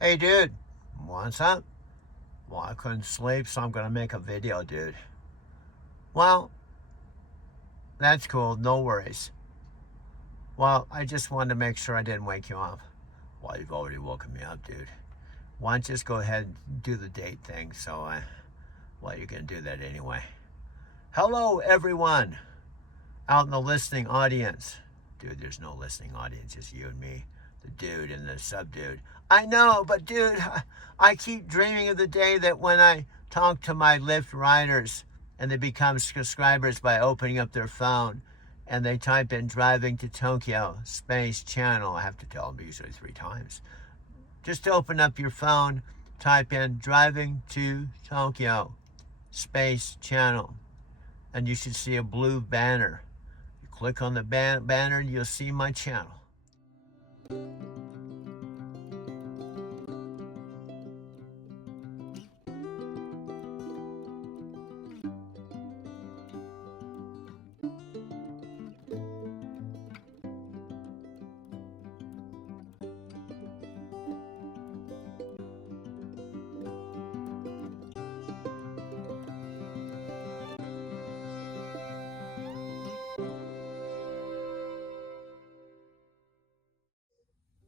Hey dude, what's up? Well, I couldn't sleep, so I'm gonna make a video, dude. Well, that's cool, no worries. Well, I just wanted to make sure I didn't wake you up. Well, you've already woken me up, dude. Why don't you just go ahead and do the date thing, so, well, you're gonna do that anyway. Hello, everyone out in the listening audience. Dude, there's no listening audience, just you and me, the dude and the sub-dude. I know, but dude, I keep dreaming of the day that when I talk to my Lyft riders and they become subscribers by opening up their phone and they type in driving to Tokyo, space channel. I have to tell them usually 3 times. Just open up your phone, type in driving to Tokyo, space channel, and you should see a blue banner. You click on the banner and you'll see my channel.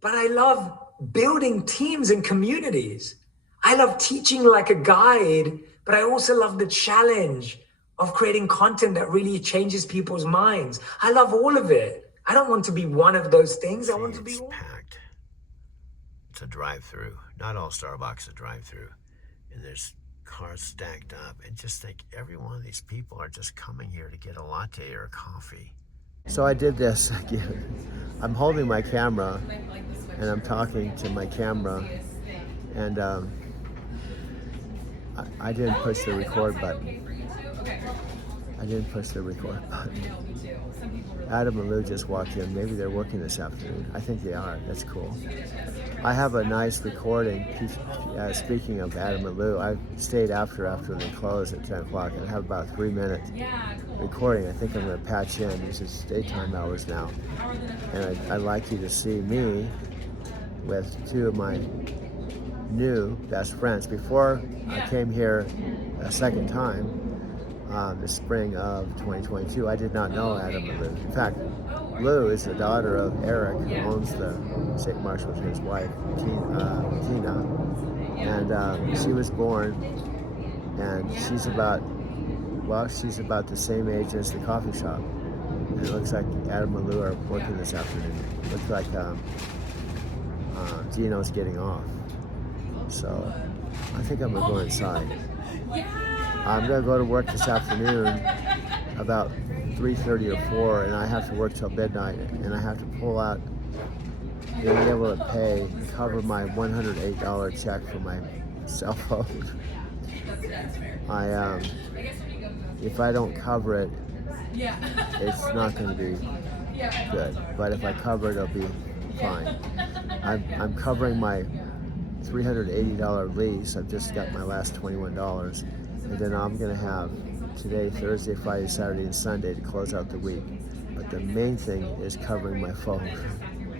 But I love building teams and communities. I love teaching like a guide, but I also love the challenge of creating content that really changes people's minds. I love all of it. I don't want to be one of those things. I want to be all. Packed. It's a drive-through. Not all Starbucks is a drive-through. And there's cars stacked up. And just think every one of these people are just coming here to get a latte or a coffee. So I did this. I'm holding my camera and I'm talking to my camera, and I didn't push the record button. Adam and Lou just walked in. Maybe they're working this afternoon. I think they are. That's cool. I have a nice recording. Speaking of Adam and Lou, I stayed after they closed at 10 o'clock, and I have about 3 minutes recording. I think I'm going to patch in. This is daytime hours now. And I'd like you to see me with 2 of my new best friends. Before I came here a second time, the spring of 2022. I did not know Adam and Lou. In fact, Lou is the daughter of Eric, who owns the St. Mark's with his wife, Tina. And she was born, and she's about the same age as the coffee shop. And it looks like Adam and Lou are working this afternoon. It looks like Gino's getting off. So I think I'm gonna go inside. I'm gonna go to work this afternoon about 3:30 or 4, and I have to work till midnight, and I have to pull out, being able to cover my $108 check for my cell phone. If I don't cover it, it's not going to be good. But if I cover it, it'll be fine. I'm covering my $380 lease. I've just got my last $21, and then I'm going to have today, Thursday, Friday, Saturday, and Sunday to close out the week. But the main thing is covering my phone,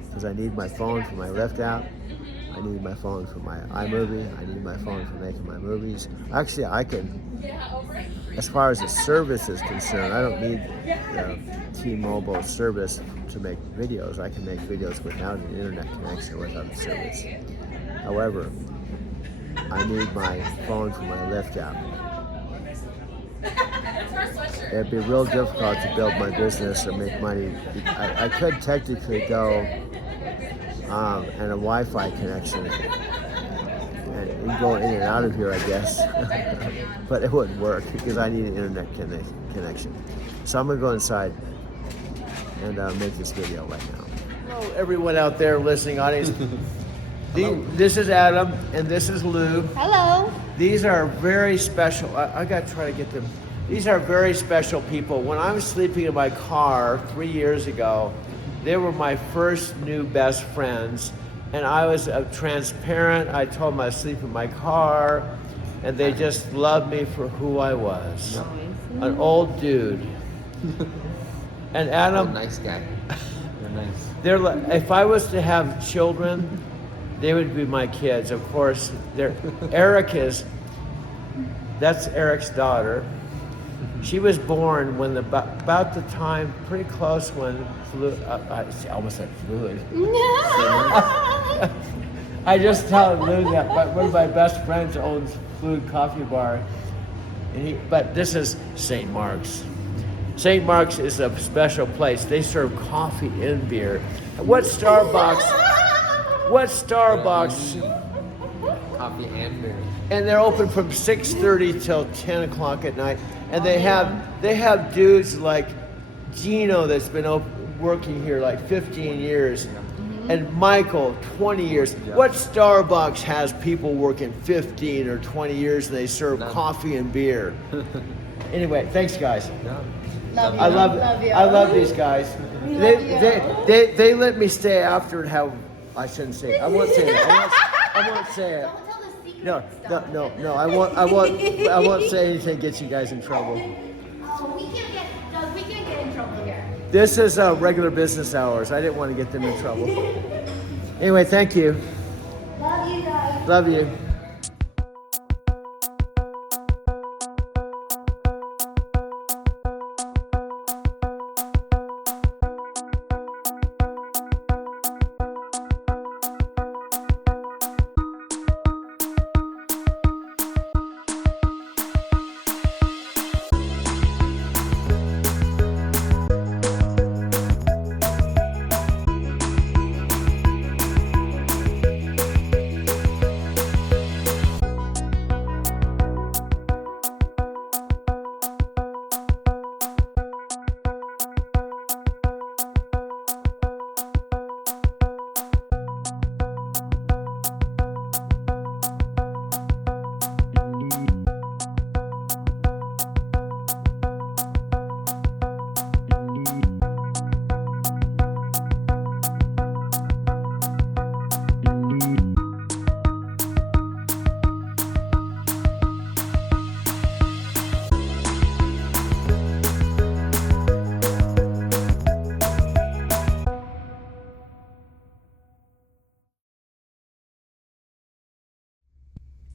because I need my phone for my Lyft app. I need my phone for my iMovie. I need my phone for making my movies. Actually, I can, as far as the service is concerned, I don't need the T-Mobile service to make videos. I can make videos without an internet connection, without the service. However, I need my phone for my Lyft app. It'd be real difficult to build my business or make money. I could technically go and a Wi-Fi connection and go in and out of here, I guess. But it wouldn't work because I need an internet connection. So I'm gonna go inside and make this video right now. Hello, everyone out there listening, audience. This is Adam and this is Lou. Hello. These are very special. I got to try to get them. These are very special people. When I was sleeping in my car 3 years ago, they were my first new best friends, and I was transparent. I told them I sleep in my car, and they just loved me for who I was. An old dude. And Adam, nice guy. You're nice. they're like, if I was to have children, they would be my kids. Of course, that's Eric's daughter. She was born when about the time, pretty close when I almost said fluid. I just told Lou that one of my best friends owns Fluid Coffee Bar, but this is St. Mark's. St. Mark's is a special place. They serve coffee and beer. What Starbucks? Coffee and beer. And they're open from 6:30 till 10 o'clock at night. And they have dudes like Gino that's been working here like 15 years, and Michael 20 years. What Starbucks has people working 15 or 20 years and they serve coffee and beer? Anyway, thanks guys. Love you. I love these guys. They let me stay after and have. I shouldn't say it. I won't say it. I won't say it. Don't tell the secret No. stuff. I won't say anything that gets you guys in trouble. Oh, we can't get in trouble here. This is regular business hours. I didn't want to get them in trouble. Anyway, thank you. Love you guys. Love you.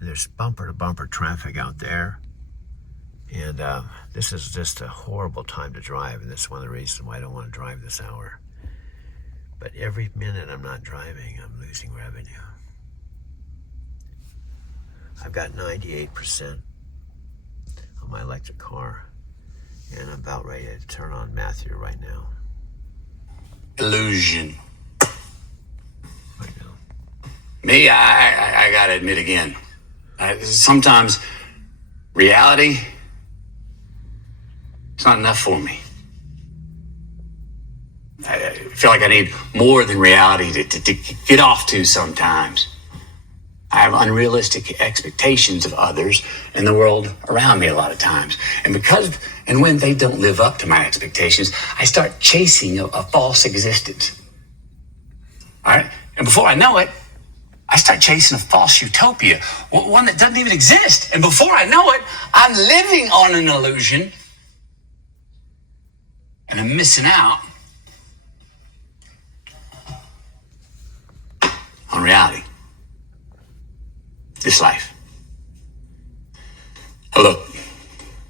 There's bumper to bumper traffic out there, and And this is just a horrible time to drive, and that's one of the reasons why I don't want to drive this hour. But every minute I'm not driving, I'm losing revenue. I've got 98% on my electric car, and I'm about ready to turn on Matthew right now. Illusion. I know. Me, I gotta admit again, sometimes reality, it's not enough for me. I feel like I need more than reality to get off to sometimes. I have unrealistic expectations of others and the world around me a lot of times. And when they don't live up to my expectations, I start chasing a false existence. All right? And before I know it, I start chasing a false utopia, one that doesn't even exist. And before I know it, I'm living on an illusion, and I'm missing out on reality. This life. Look,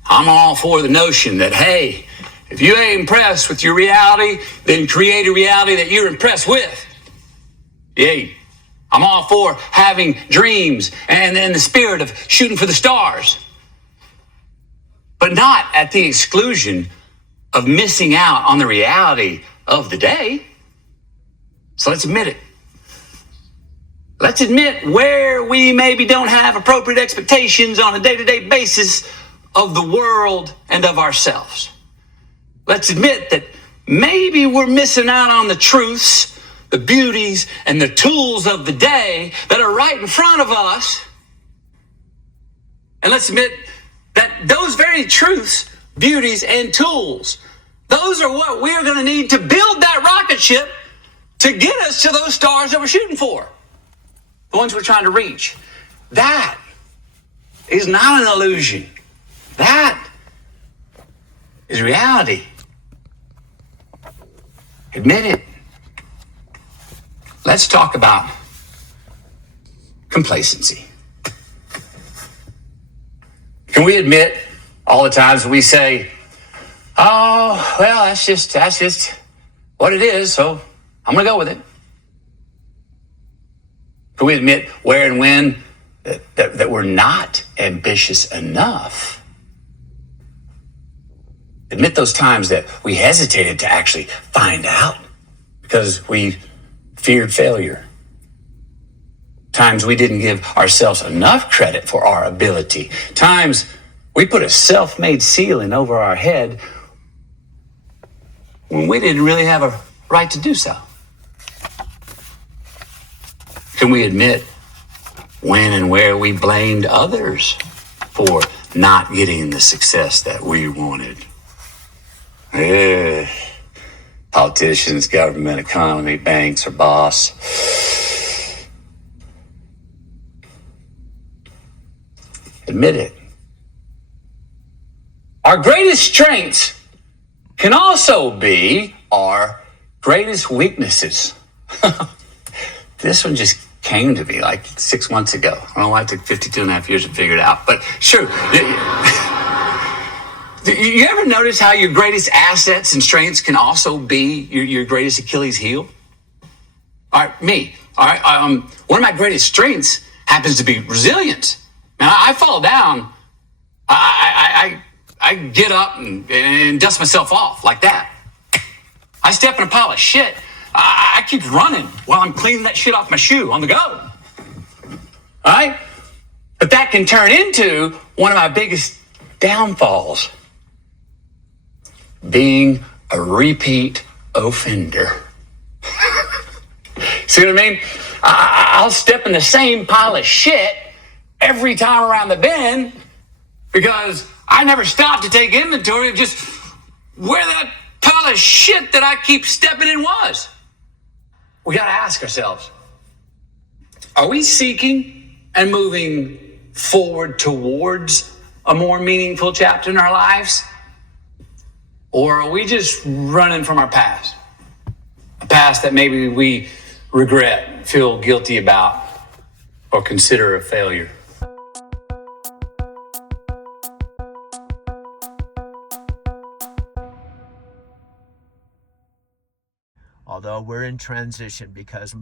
I'm all for the notion that, hey, if you ain't impressed with your reality, then create a reality that you're impressed with. Yay. I'm all for having dreams and the spirit of shooting for the stars. But not at the exclusion of missing out on the reality of the day. So let's admit it. Let's admit where we maybe don't have appropriate expectations on a day-to-day basis of the world and of ourselves. Let's admit that maybe we're missing out on the truths, the beauties, and the tools of the day that are right in front of us. And let's admit that those very truths, beauties, and tools, those are what we're going to need to build that rocket ship to get us to those stars that we're shooting for. The ones we're trying to reach. That is not an illusion. That is reality. Admit it. Let's talk about complacency. Can we admit all the times we say, oh, well, that's just what it is, so I'm going to go with it? Can we admit where and when that we're not ambitious enough? Admit those times that we hesitated to actually find out because we feared failure. Times we didn't give ourselves enough credit for our ability. Times we put a self-made ceiling over our head when we didn't really have a right to do so. Can we admit when and where we blamed others for not getting the success that we wanted? Politicians, government, economy, banks, or boss. Admit it. Our greatest strengths can also be our greatest weaknesses. This one just came to me like 6 months ago. I don't know why it took 52 and a half years to figure it out, but sure. You ever notice how your greatest assets and strengths can also be your greatest Achilles heel? All right, me. All right, one of my greatest strengths happens to be resilience. Now, I fall down, I get up and dust myself off like that. I step in a pile of shit. I keep running while I'm cleaning that shit off my shoe on the go. All right? But that can turn into one of my biggest downfalls. Being a repeat offender. See what I mean? I'll step in the same pile of shit every time around the bend because I never stop to take inventory of just where that pile of shit that I keep stepping in was. We got to ask ourselves, are we seeking and moving forward towards a more meaningful chapter in our lives? Or are we just running from our past? A past that maybe we regret, feel guilty about, or consider a failure. although we're in transition because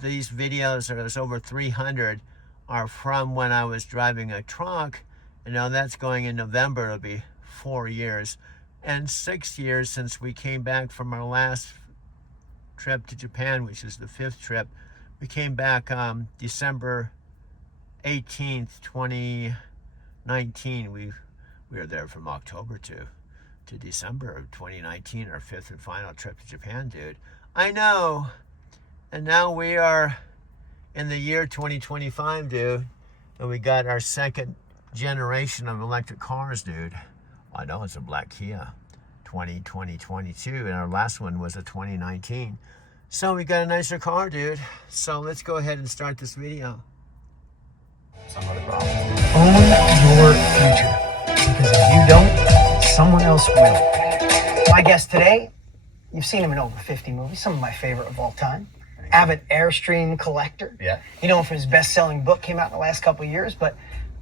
these videos, there's over 300, are from when I was driving a truck. And now that's going in November. It'll be 4 years. And 6 years since we came back from our last trip to Japan, which is the 5th trip. We came back December 18th, 2019. We were there from October to December of 2019, our 5th and final trip to Japan, dude. I know. And now we are in the year 2025, dude. And we got our second generation of electric cars, dude. I know it's a black Kia 2022, and our last one was a 2019. So we got a nicer car, dude. So let's go ahead and start this video. Own your future. Because if you don't, someone else will. My guest today, you've seen him in over 50 movies, some of my favorite of all time. Avid Airstream collector. Yeah. You know him from his best-selling book, came out in the last couple of years, but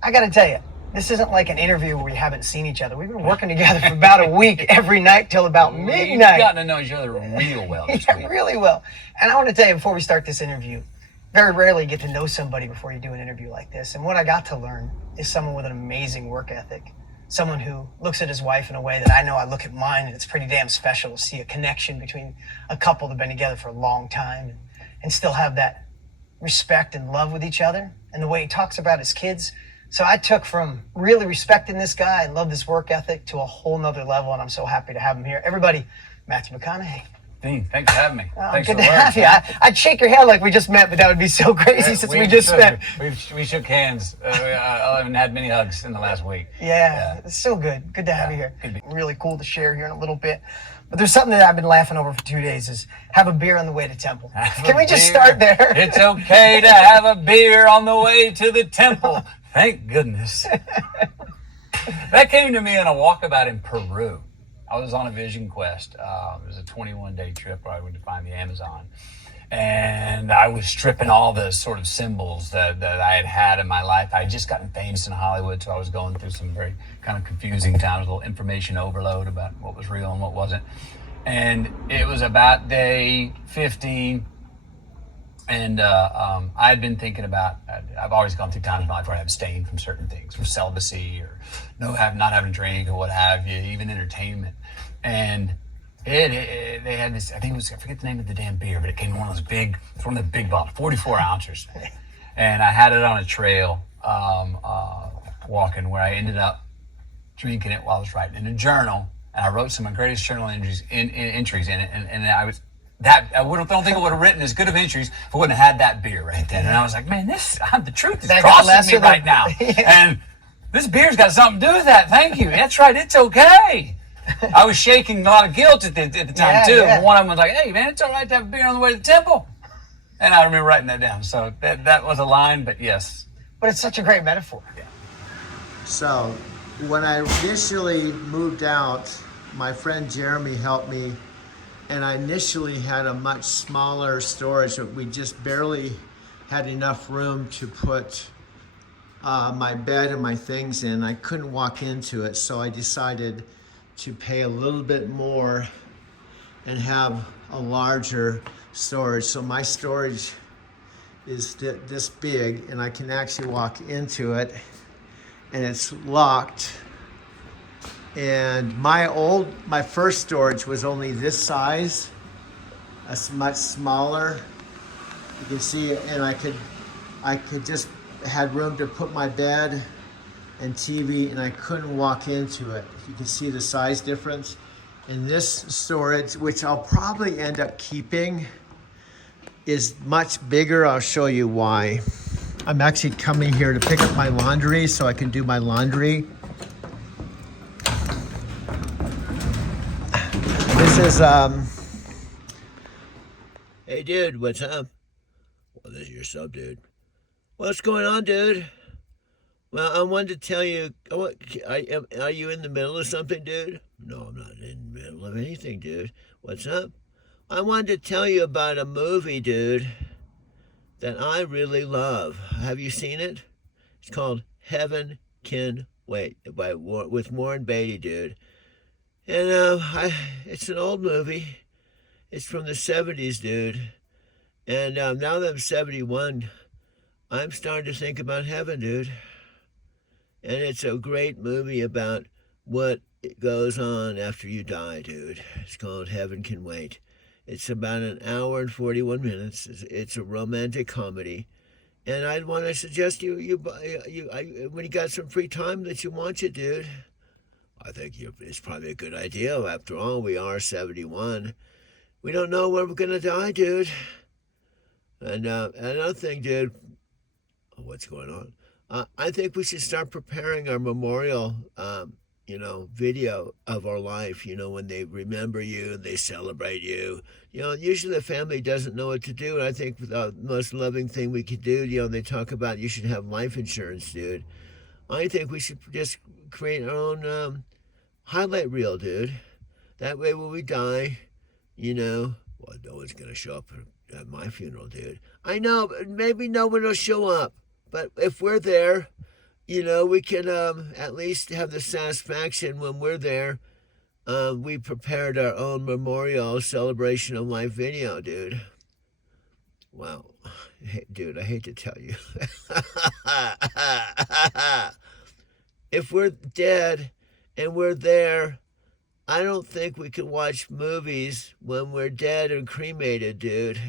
I gotta tell you, this isn't like an interview where we haven't seen each other. We've been working together for about a week every night till about midnight. We've gotten to know each other real well this Yeah, week. really well. And I want to tell you before we start this interview, very rarely you get to know somebody before you do an interview like this. And what I got to learn is someone with an amazing work ethic. Someone who looks at his wife in a way that I know I look at mine, and it's pretty damn special to see a connection between a couple that have been together for a long time and still have that respect and love with each other. And the way he talks about his kids. So I took from really respecting this guy and loved his work ethic to a whole nother level, and I'm so happy to have him here. Everybody, Matthew McConaughey. Dean, thanks for having me. Thanks Good for to the words, have you. man. I'd shake your hand like we just met, but that would be so crazy since we just met. We shook hands. I haven't had many hugs in the last week. Yeah, it's so good. Good to have you here. Good to Really cool to share here in a little bit. But there's something that I've been laughing over for 2 days is have a beer on the way to temple. Can we just start there? It's okay to have a beer on the way to the temple. Thank goodness. That came to me on a walkabout in Peru. I was on a vision quest. It was a 21-day trip where I went to find the Amazon. And I was stripping all the sort of symbols that I had in my life. I had just gotten famous in Hollywood, so I was going through some very kind of confusing times, a little information overload about what was real and what wasn't. And it was about day 15. And I had been thinking about, I've always gone through times in my life where I abstained from certain things, from celibacy or not having a drink or what have you, even entertainment. And they had this, I forget the name of the damn beer, but it came in one of those big, it's one of the big bottles, 44 ounces. And I had it on a trail walking where I ended up drinking it while I was writing in a journal. And I wrote some of my greatest journal entries in it. And I don't think I would have written as good of entries if I wouldn't have had that beer right then. And I was like, man, the truth is crossing me right now. And this beer's got something to do with that. Thank you. That's right. It's okay. I was shaking a lot of guilt at the time, too. Yeah. One of them was like, hey, man, it's all right to have a beer on the way to the temple. And I remember writing that down. So that was a line, but yes. But it's such a great metaphor. Yeah. So when I initially moved out, my friend Jeremy helped me. And I initially had a much smaller storage. We just barely had enough room to put my bed and my things in. I couldn't walk into it, so I decided to pay a little bit more and have a larger storage. So my storage is this big, and I can actually walk into it, and it's locked. And my first storage was only this size. That's much smaller. You can see, and I could just had room to put my bed and TV, and I couldn't walk into it. You can see the size difference. And this storage, which I'll probably end up keeping, is much bigger. I'll show you why. I'm actually coming here to pick up my laundry so I can do my laundry. This is, hey dude, what's up? Well, this is your sub, dude. What's going on, dude? Well, I wanted to tell you, are you in the middle of something, dude? No, I'm not in the middle of anything, dude. What's up? I wanted to tell you about a movie, dude, that I really love. Have you seen it? It's called Heaven Can Wait with Warren Beatty, dude. And it's an old movie. It's from the 70s, dude. And now that I'm 71, I'm starting to think about heaven, dude. And it's a great movie about what goes on after you die, dude. It's called Heaven Can Wait. It's about an hour and 41 minutes. It's a romantic comedy. And I'd want to suggest when you got some free time that you watch it, dude. I think it's probably a good idea. After all, we are 71. We don't know when we're going to die, dude. And another thing, dude, what's going on? I think we should start preparing our memorial, video of our life, when they remember you and they celebrate you. Usually the family doesn't know what to do. And I think the most loving thing we could do, they talk about you should have life insurance, dude. I think we should just create our own highlight reel, dude. That way when we die, no one's going to show up at my funeral, dude. I know, but maybe no one will show up. But if we're there, we can at least have the satisfaction when we're there. We prepared our own memorial celebration of life video, dude. Wow. Hey, dude, I hate to tell you. If we're dead and we're there, I don't think we can watch movies when we're dead and cremated, dude.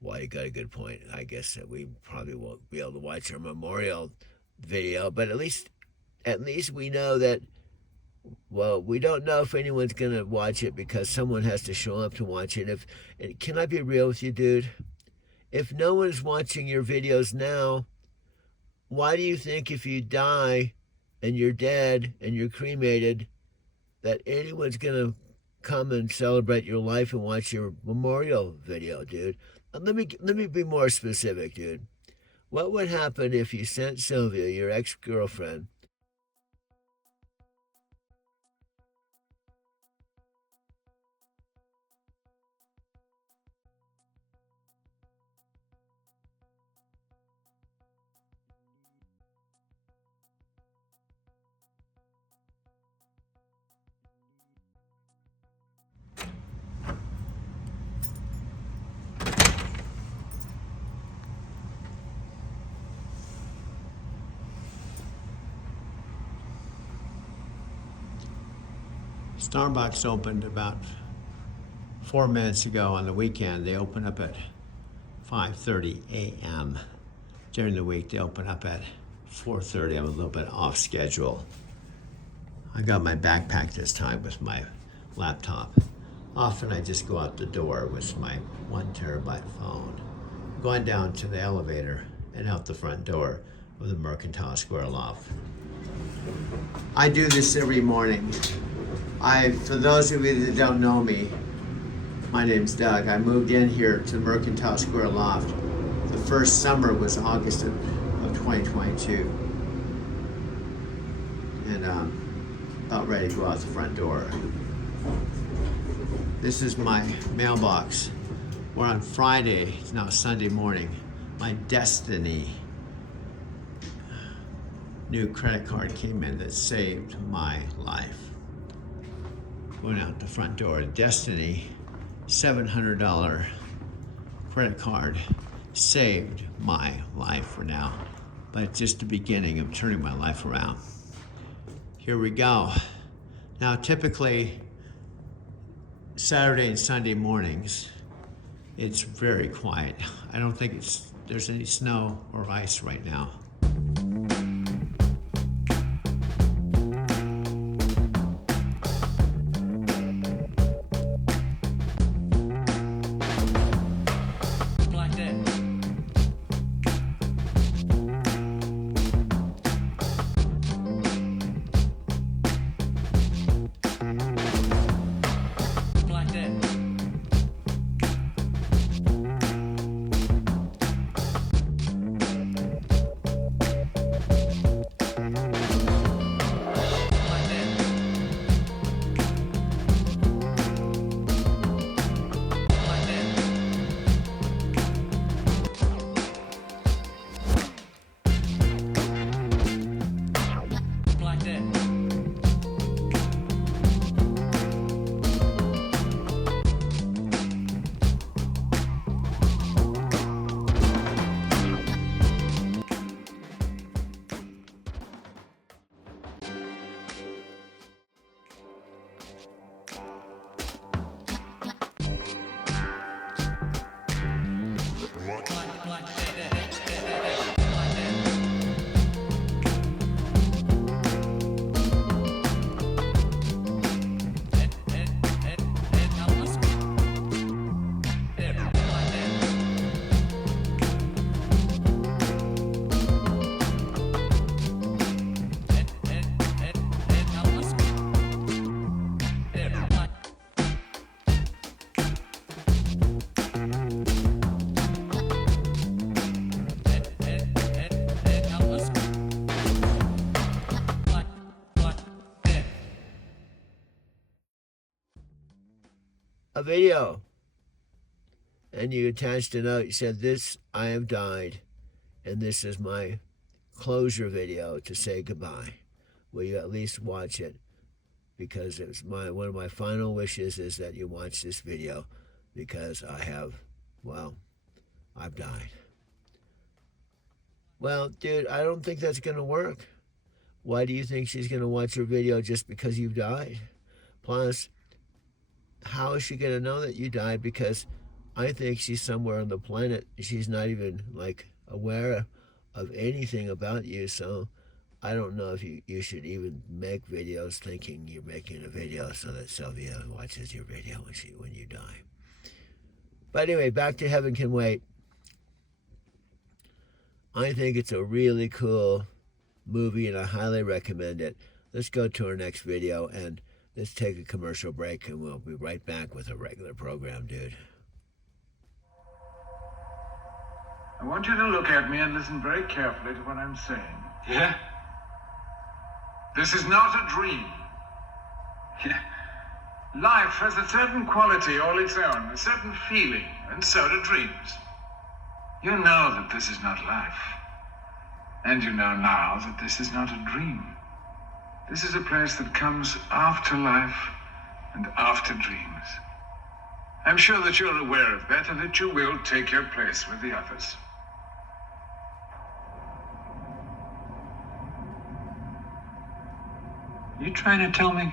Well, you got a good point. I guess that we probably won't be able to watch our memorial video, but at least we know that, we don't know if anyone's going to watch it because someone has to show up to watch it. Can I be real with you, dude? If no one's watching your videos now, why do you think if you die and you're dead and you're cremated that anyone's going to come and celebrate your life and watch your memorial video, dude? Let me be more specific, dude. What would happen if you sent Sylvia, your ex-girlfriend, Starbucks opened about 4 minutes ago on the weekend. They open up at 5:30 a.m. During the week, they open up at 4:30. I'm a little bit off schedule. I got my backpack this time with my laptop. Often I just go out the door with my 1 terabyte phone, going down to the elevator and out the front door of the Mercantile Square Loft. I do this every morning. For those of you that don't know me, my name's Doug. I moved in here to the Mercantile Square Loft. The first summer was August of 2022. And about ready to go out the front door. This is my mailbox. We're on Friday, it's now Sunday morning. My Destiny new credit card came in that saved my life. Going out the front door, Destiny, $700 credit card saved my life for now. But it's just the beginning of turning my life around. Here we go. Now, typically, Saturday and Sunday mornings, it's very quiet. I don't think there's any snow or ice right now. a video. And you attached a note. You said, "This, I have died, and this is my closure video to say goodbye. Will you at least watch it? Because it's one of my final wishes is that you watch this video, because I've died." Well, dude, I don't think that's going to work. Why do you think she's going to watch your video just because you've died? Plus, how is she going to know that you died? Because I think she's somewhere on the planet. She's not even, aware of anything about you. So I don't know if you should even make videos thinking you're making a video so that Sylvia watches your video when you die. But anyway, back to Heaven Can Wait. I think it's a really cool movie, and I highly recommend it. Let's go to our next video, and let's take a commercial break, and we'll be right back with a regular program, dude. I want you to look at me and listen very carefully to what I'm saying. Yeah? This is not a dream. Yeah. Life has a certain quality all its own, a certain feeling, and so do dreams. You know that this is not life. And you know now that this is not a dream. This is a place that comes after life and after dreams. I'm sure that you're aware of that and that you will take your place with the others. You trying to tell me?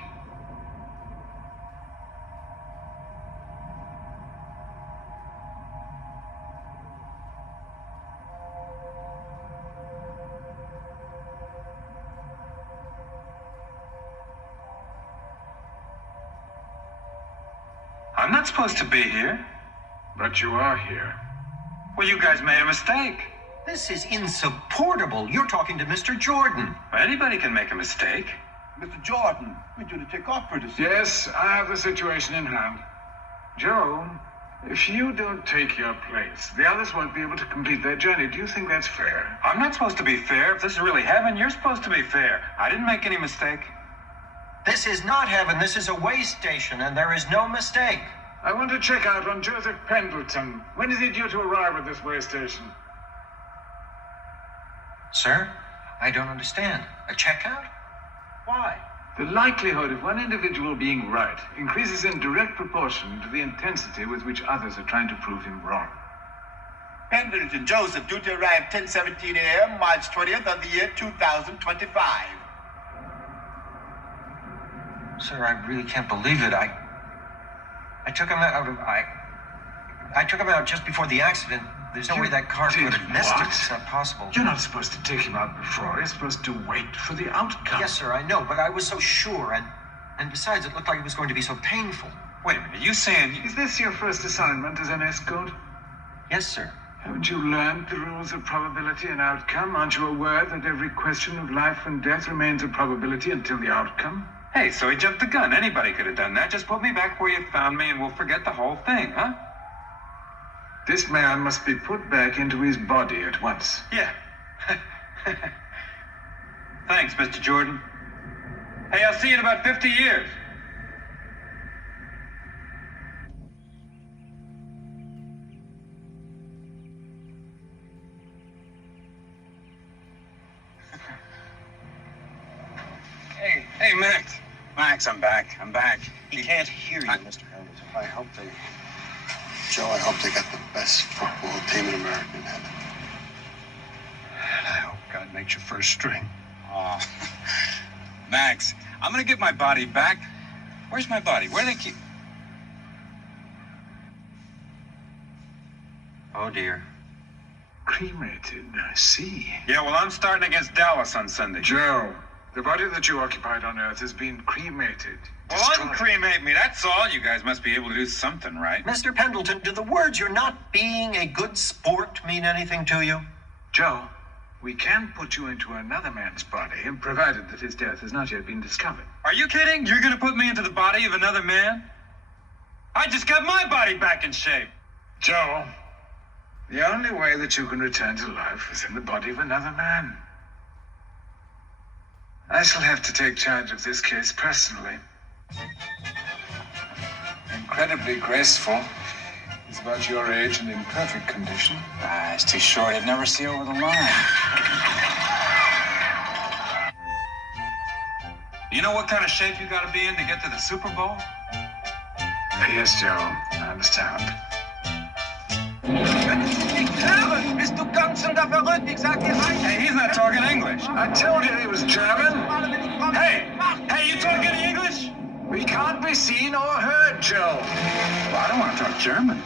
I'm not supposed to be here. But you are here. Well, you guys made a mistake. This is insupportable. You're talking to Mr. Jordan. Well, anybody can make a mistake. Mr. Jordan, we do to take off pretty soon. Yes, I have the situation in hand. Joe, if you don't take your place, the others won't be able to complete their journey. Do you think that's fair? I'm not supposed to be fair. If this is really heaven, you're supposed to be fair. I didn't make any mistake. This is not heaven. This is a way station, and there is no mistake. I want to check out on Joseph Pendleton. When is he due to arrive at this way station? Sir, I don't understand. A checkout? Why? The likelihood of one individual being right increases in direct proportion to the intensity with which others are trying to prove him wrong. Pendleton Joseph, due to arrive 10:17 a.m., March 20th of the year 2025. Sir, I really can't believe it. I took him out of... I took him out just before the accident. There's no way that car could have missed it. It's not possible. You're not supposed to take him out before. You're supposed to wait for the outcome. Yes, sir, I know, but I was so sure, and besides, it looked like it was going to be so painful. Wait a minute, are you saying... Is this your first assignment as an escort? Yes, sir. Haven't you learned the rules of probability and outcome? Aren't you aware that every question of life and death remains a probability until the outcome? Hey, so he jumped the gun. Anybody could have done that. Just put me back where you found me and we'll forget the whole thing, huh? This man must be put back into his body at once. Yeah. Thanks, Mr. Jordan. Hey, I'll see you in about 50 years. Hey, Max. Max, I'm back. He can't hear you, Mr. Pendleton. I hope they got the best football team in America in heaven. And I hope God makes you first string. Oh, Max, I'm gonna get my body back. Where's my body? Where they keep... Oh, dear. Cremated, I see. Yeah, well, I'm starting against Dallas on Sunday. Joe, the body that you occupied on Earth has been cremated. Well, Destroyed. uncremate me, that's all. You guys must be able to do something, right? Mr. Pendleton, do the words "you're not being a good sport" mean anything to you? Joe, we can put you into another man's body, provided that his death has not yet been discovered. Are you kidding? You're gonna put me into the body of another man? I just got my body back in shape. Joe, the only way that you can return to life is in the body of another man. I shall have to take charge of this case personally. And incredibly graceful. He's about your age and in perfect condition. Ah, it's too short. He'd never see over the line. You know what kind of shape you got to be in to get to the Super Bowl? Yes, Joe, I understand. Hey, he's not talking English. I told you he was German. Hey, you talking English? We can't be seen or heard, Joe. Well, I don't want to talk German.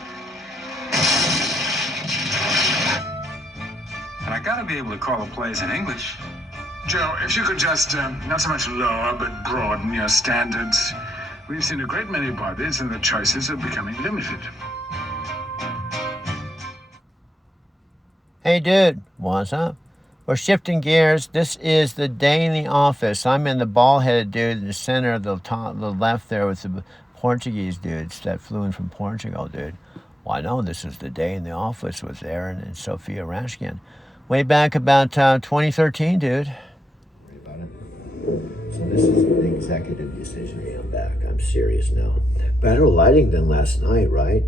And I got to be able to call the plays in English. Joe, if you could just, not so much lower, but broaden your standards. We've seen a great many bodies, and the choices are becoming limited. Hey dude, what's up? We're shifting gears. This is the day in the office. I'm in the bald-headed dude in the center of the top, the left there with the Portuguese dudes that flew in from Portugal, dude. Well, I know this is the day in the office with Aaron and Sophia Rashkin. Way back about 2013, dude. Worry about it. So this is an executive decision. Hey, I'm back. I'm serious now. Better lighting than last night, right?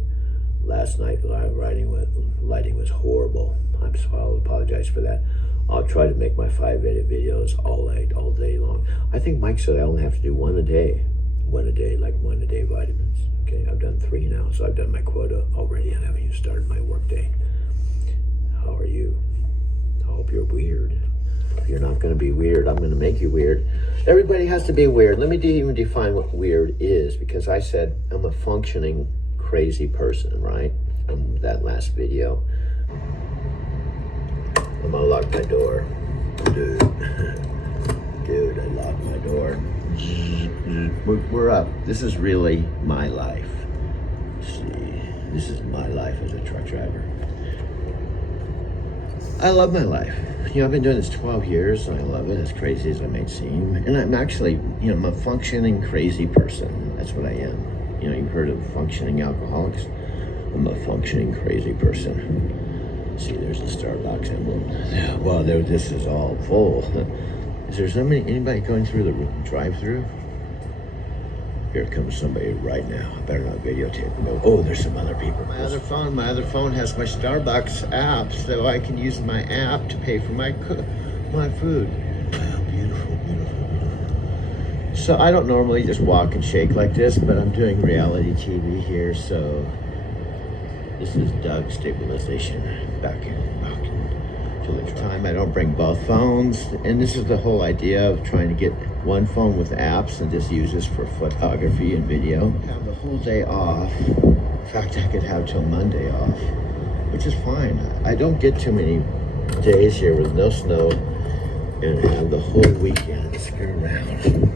Last night lighting was horrible. I'll apologize for that. I'll try to make my 5-minute videos all day long. I think Mike said I only have to do one a day, like one a day vitamins. Okay, I've done 3 now, so I've done my quota already. I haven't even started my work day. How are you? I hope you're weird. If you're not going to be weird, I'm going to make you weird. Everybody has to be weird. Let me even define what weird is, because I said I'm a functioning crazy person, right? In that last video. I'm gonna lock my door. Dude, I locked my door. We're up. This is really my life. See, this is my life as a truck driver. I love my life. You know, I've been doing this 12 years, and I love it, as crazy as it may seem. And I'm actually, you know, I'm a functioning crazy person. That's what I am. You know, you've heard of functioning alcoholics? I'm a functioning crazy person. See, there's the Starbucks emblem. Well, this is all full. Is there anybody going through the drive-through? Here comes somebody right now. I better not videotape them. Oh, there's some other people. My other phone has my Starbucks app, so I can use my app to pay for my food. Wow, beautiful, beautiful, beautiful. So I don't normally just walk and shake like this, but I'm doing reality TV here, so this is Doug stabilization back to the time. I don't bring both phones, and this is the whole idea of trying to get one phone with apps and just use this for photography and video. Have the whole day off. In fact, I could have till Monday off, which is fine. I don't get too many days here with no snow and have the whole weekend to screw around.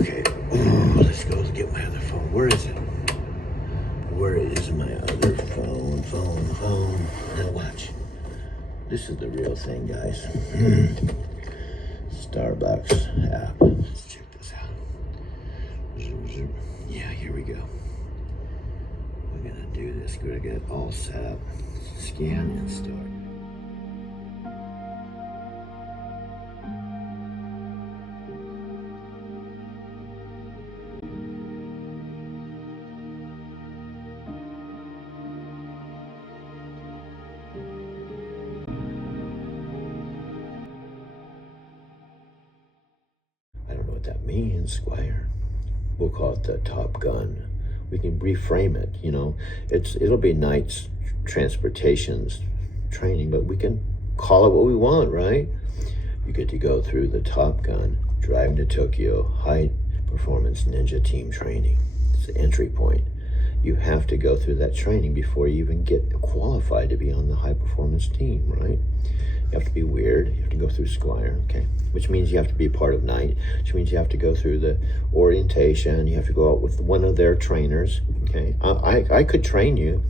Okay, let's go get my other phone. Where is it? Where is my other phone? Now watch. This is the real thing, guys. Starbucks app. Let's check this out. Yeah, here we go. We're gonna do this. We're gonna get it all set up. Scan and start. That means, Squire. We'll call it the Top Gun. We can reframe it, you know. It'll be Knight's Transportation's training, but we can call it what we want, right? You get to go through the Top Gun, driving to Tokyo, high performance ninja team training. It's the entry point. You have to go through that training before you even get qualified to be on the high performance team, right? You have to be weird. You have to go through Squire, okay? Which means you have to be part of Knight, which means you have to go through the orientation. You have to go out with one of their trainers, okay? I could train you,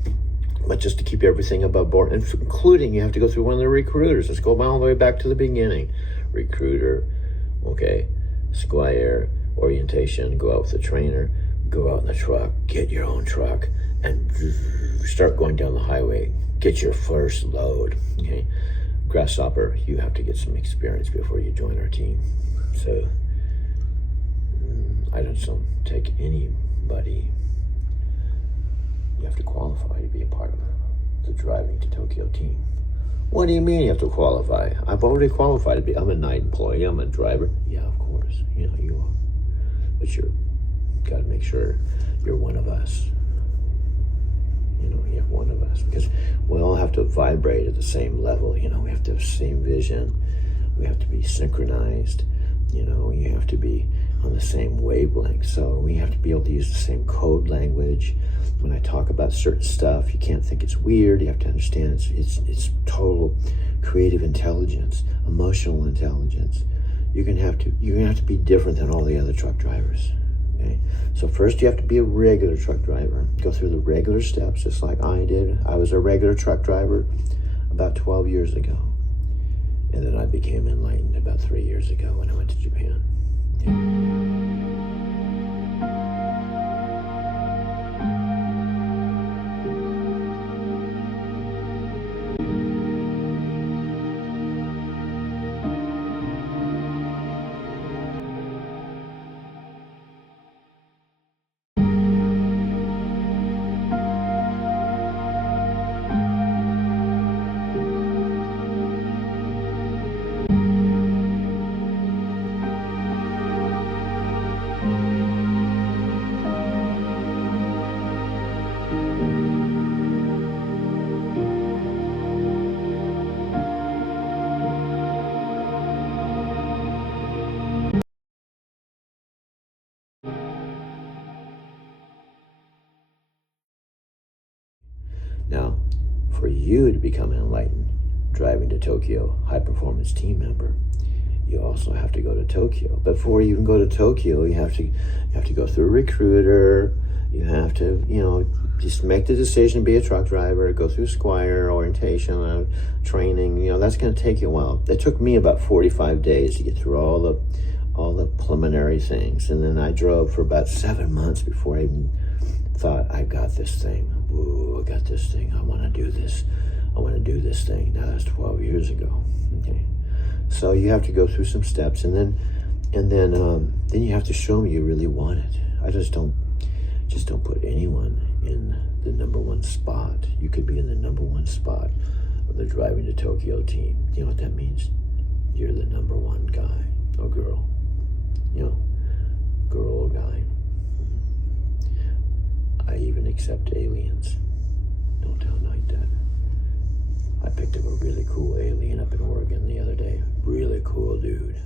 but just to keep everything above board, including you have to go through one of the recruiters. Let's go all the way back to the beginning. Recruiter, okay? Squire, orientation, go out with the trainer, go out in the truck, get your own truck, and start going down the highway. Get your first load, okay? Grasshopper, you have to get some experience before you join our team. So I don't take anybody You have to qualify to be a part of the Driving to Tokyo team. What do you mean you have to qualify? I've already qualified to be. I'm a night employee. I'm a driver. Yeah, of course. You know, you are. But you're got to make sure you're one of us. You know, you're one of us. Because we all have to vibrate at the same level. You know, we have to have the same vision. We have to be synchronized. You know, you have to be on the same wavelength. So we have to be able to use the same code language. When I talk about certain stuff, you can't think it's weird. You have to understand it's total creative intelligence, emotional intelligence. You're gonna have to be different than all the other truck drivers. Okay? So first you have to be a regular truck driver. Go through the regular steps, just like I did. I was a regular truck driver about 12 years ago. And then I became enlightened about 3 years ago when I went to Japan. Now, for you to become an enlightened Driving to Tokyo high-performance team member, you also have to go to Tokyo. But before you even go to Tokyo, you have to go through a recruiter. You have to, you know, just make the decision to be a truck driver, go through Squire, orientation, training. You know, that's going to take you a while. It took me about 45 days to get through all the preliminary things. And then I drove for about 7 months before I even thought, I got this thing. Woo, I got this thing. I want to do this. I want to do this thing. Now that's 12 years ago. Okay, so you have to go through some steps, and then you have to show me you really want it. I just don't put anyone in the #1 spot. You could be in the #1 spot of the Driving to Tokyo team. You know what that means? You're the #1 guy or girl. You know, girl or guy. I even accept aliens. Don't tell Night that. I picked up a really cool alien up in Oregon the other day. Really cool dude.